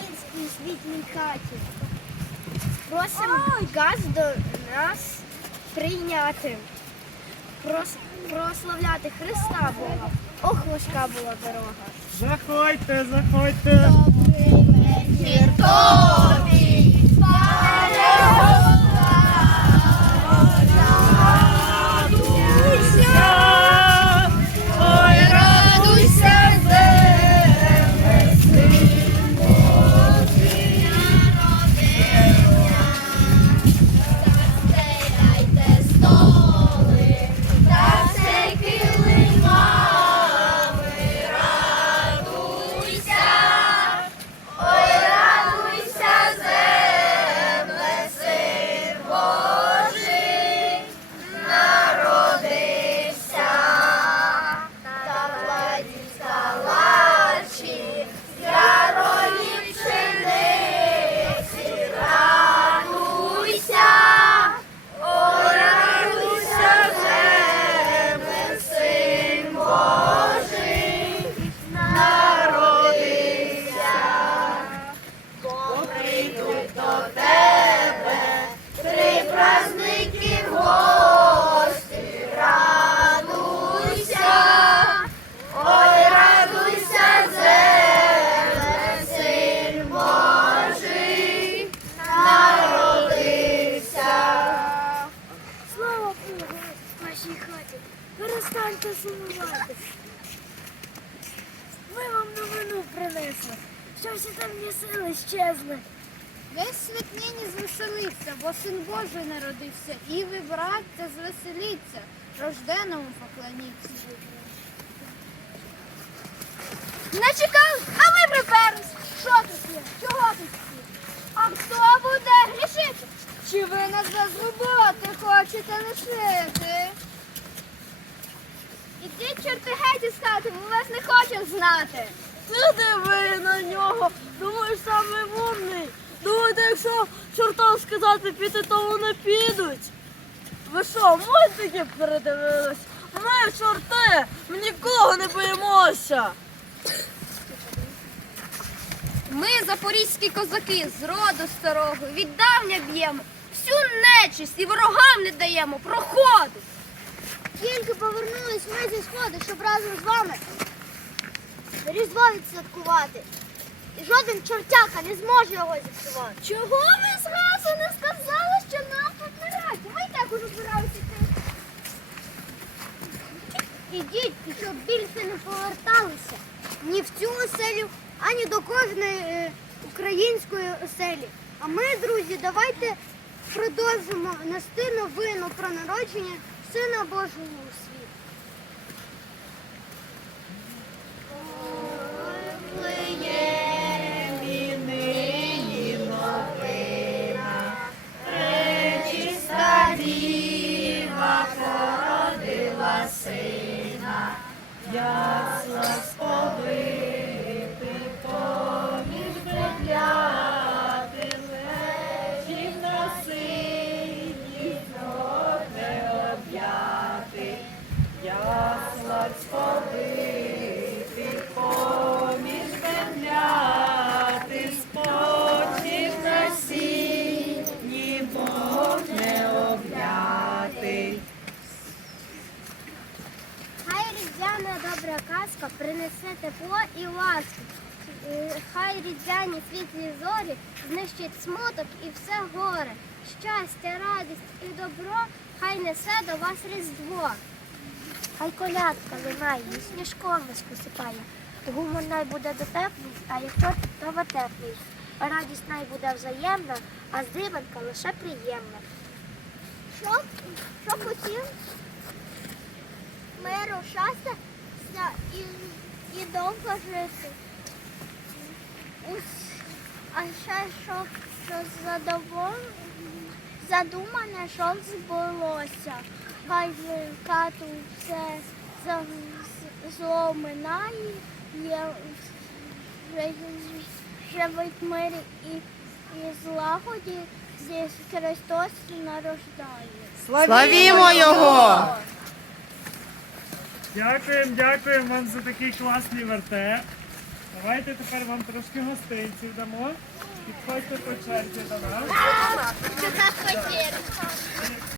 Українській світлій хаті. Просимо газ до нас прийняти. Прос- Прославляти Христа Бога. Ох, важка була дорога. Заходьте, заходьте. Добрий вечір тобі, всі сили щезли. Весь світ нині звеселиться, бо син Божий народився, і ви, браття, звеселіться, рожденому поклоніться. Не чекали, а ви приперлись. Що тут є? Чого тут є? А хто буде грішити? Чи ви нас без роботи хочете лишити? Ідіть, чорти геть із хати, ми вас не хочемо знати. Ти диви на нього. Думаєш, саме умний. Думаєте, якщо чортам сказати піти, то вони підуть. Ви що, мультики передивились? Ми чорти, ми нікого не боїмося. Ми, запорізькі козаки, з роду старого, віддавня б'ємо, всю нечисть і ворогам не даємо проходу. Тільки повернулись ми зі сходу, щоб разом з вами Різдво відсвяткувати. І жоден чортяка не зможе його зіпсувати. Чого ви зразу не сказали, що нам тут не раді? Ми і так уже збиралися. Ідіть, і щоб більше не поверталися ні в цю оселю, ані до кожної е, української оселі. А ми, друзі, давайте продовжимо нести новину про народження Сина Божого у світ. Yeah. Добра казка принесе тепло і ласку. Е, Хай різдвяні світлі зорі знищить смуток і все горе. Щастя, радість і добро хай несе до вас різдво. Хай колядка лунає, і сніжком посипає. Гумор най буде дотепний, а якщо то теплий. Радість най буде взаємна, а здиванка лише приємна. Що, що хотів? миру, щастя і, і довго жити. А ще щоб що задовол... задумане, щоб збулося. Хай кату все зло минає, живить мир і, і злагоді, здесь Христос нарождає. Славімо Його! Дякуємо, дякуємо вам за такий класний вертеп. Давайте тепер вам трошки гостинців дамо. Підходьте по черзі до нас.